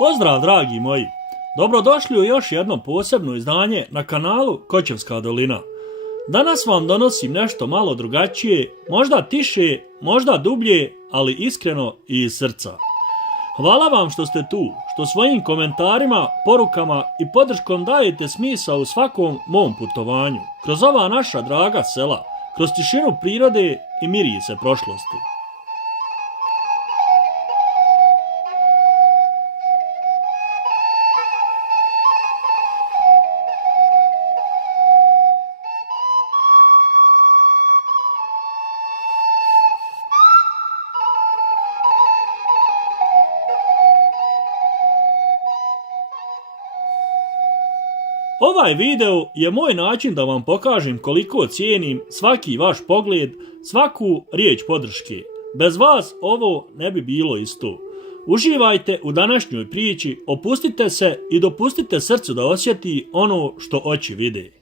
Pozdrav dragi moji, dobrodošli u još jedno posebno izdanje na kanalu Kočevska dolina. Danas vam donosim nešto malo drugačije, možda tiše, možda dublje, ali iskreno i iz srca. Hvala vam što ste tu, što svojim komentarima, porukama i podrškom dajete smisao u svakom mom putovanju, kroz ova naša draga sela, kroz tišinu prirode i mirise prošlosti. Ovaj video je moj način da vam pokažem koliko cijenim svaki vaš pogled, svaku riječ podrške. Bez vas ovo ne bi bilo isto. Uživajte u današnjoj priči, opustite se i dopustite srcu da osjeti ono što oči vide.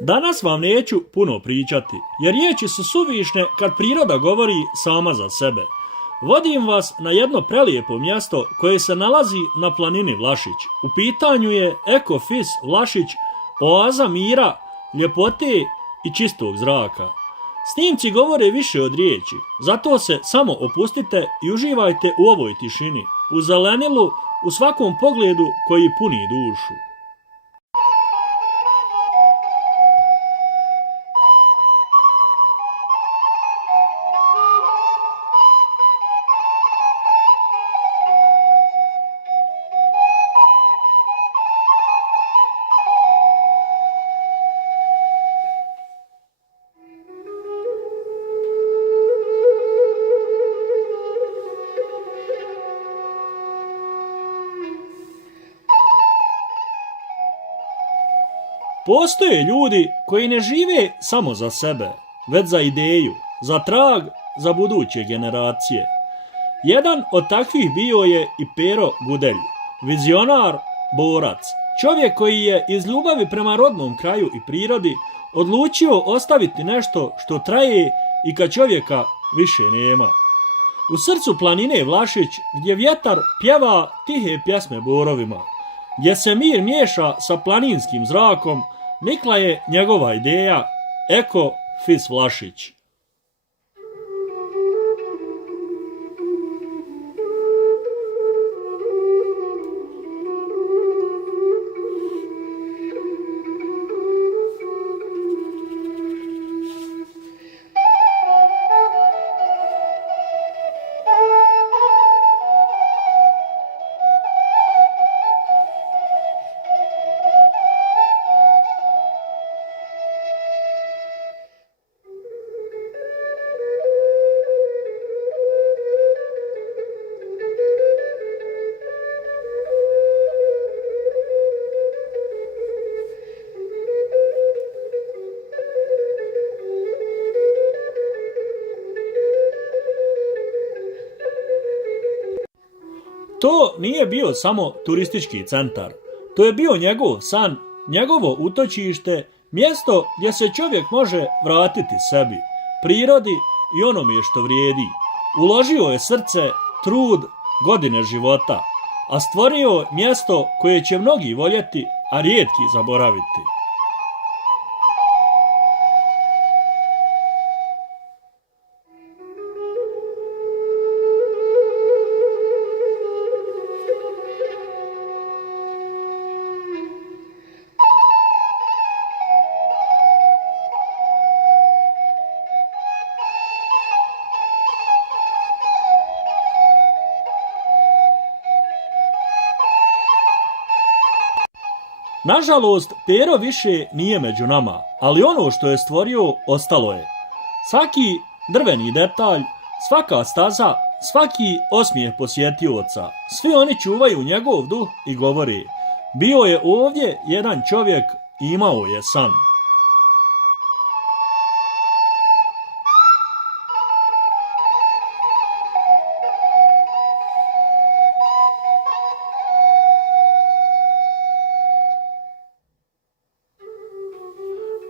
Danas vam neću puno pričati, jer riječi su suvišne kad priroda govori sama za sebe. Vodim vas na jedno prelijepo mjesto koje se nalazi na planini Vlašić. U pitanju je Eko Fis Vlašić, oaza mira, ljepote i čistog zraka. Snimci govore više od riječi, zato se samo opustite i uživajte u ovoj tišini, u zelenilu, u svakom pogledu koji puni dušu. Postoje ljudi koji ne žive samo za sebe, već za ideju, za trag, za buduće generacije. Jedan od takvih bio je i Pero Gudelj, vizionar, borac, čovjek koji je iz ljubavi prema rodnom kraju i prirodi odlučio ostaviti nešto što traje i kad čovjeka više nema. U srcu planine Vlašić, gdje vjetar pjeva tihe pjesme borovima, gdje se mir miješa sa planinskim zrakom, nikla je njegova ideja Eko Fis Vlašić. To nije bio samo turistički centar, to je bio njegov san, njegovo utočište, mjesto gdje se čovjek može vratiti sebi, prirodi i onome što vrijedi. Uložio je srce, trud, godine života, a stvorio mjesto koje će mnogi voljeti, a rijetki zaboraviti. Nažalost, Pero više nije među nama, ali ono što je stvorio ostalo je. Svaki drveni detalj, svaka staza, svaki osmijeh posjetioca. Svi oni čuvaju njegov duh i govore: bio je ovdje jedan čovjek, imao je san.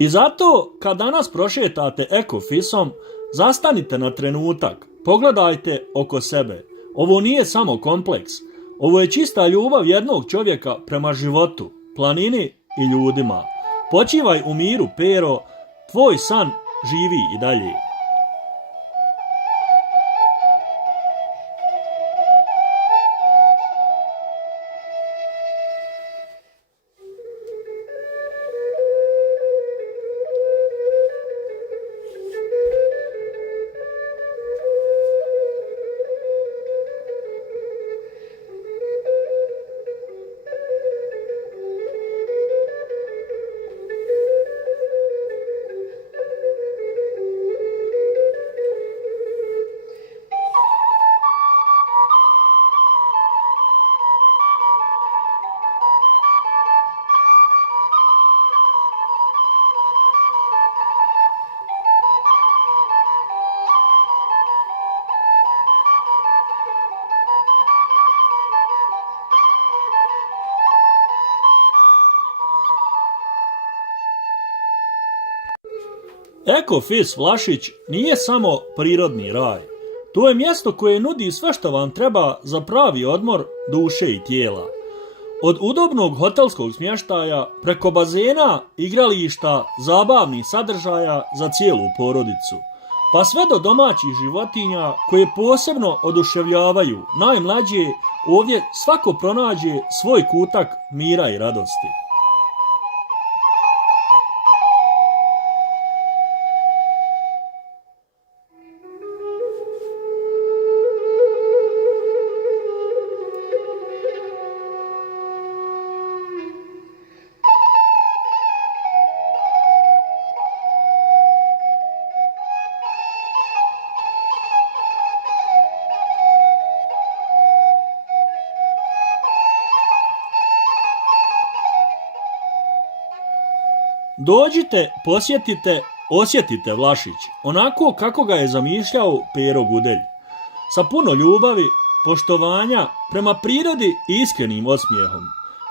I zato, kad danas prošetate Ekofisom, zastanite na trenutak, pogledajte oko sebe. Ovo nije samo kompleks, ovo je čista ljubav jednog čovjeka prema životu, planini i ljudima. Počivaj u miru, Pero, tvoj san živi i dalje. Ekofis Vlašić nije samo prirodni raj. To je mjesto koje nudi sve što vam treba za pravi odmor duše i tijela. Od udobnog hotelskog smještaja, preko bazena, igrališta, zabavnih sadržaja za cijelu porodicu, pa sve do domaćih životinja koje posebno oduševljavaju najmlađe, ovdje svako pronađe svoj kutak mira i radosti. Dođite, posjetite, osjetite Vlašić, onako kako ga je zamišljao Pero Gudelj. Sa puno ljubavi, poštovanja, prema prirodi i iskrenim osmijehom.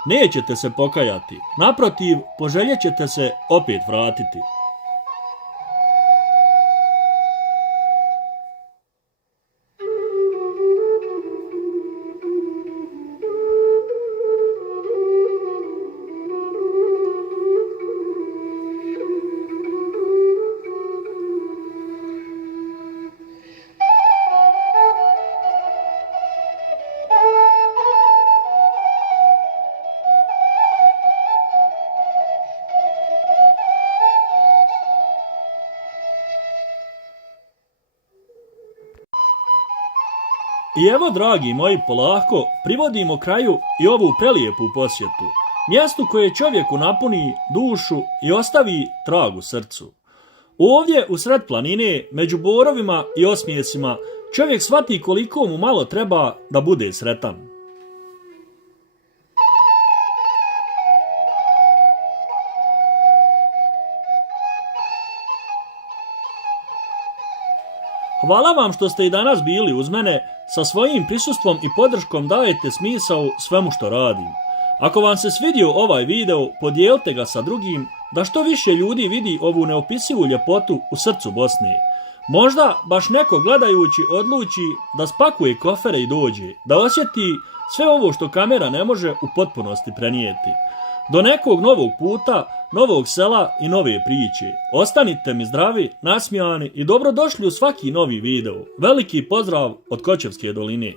Nećete se pokajati, naprotiv, poželjet ćete se opet vratiti. I evo, dragi moji, polako privodimo kraju i ovu prelijepu posjetu, mjestu koje čovjeku napuni dušu i ostavi trag u srcu. Ovdje, usred planine, među borovima i osmijesima, čovjek shvati koliko mu malo treba da bude sretan. Hvala vam što ste i danas bili uz mene. Sa svojim prisustvom i podrškom dajete smisao svemu što radim. Ako vam se svidio ovaj video, podijelite ga sa drugim, da što više ljudi vidi ovu neopisivu ljepotu u srcu Bosne. Možda baš neko gledajući odluči da spakuje kofere i dođe, da osjeti sve ovo što kamera ne može u potpunosti prenijeti. Do nekog novog puta, novog sela i nove priče. Ostanite mi zdravi, nasmijani i dobrodošli u svaki novi video. Veliki pozdrav od Kočevske doline.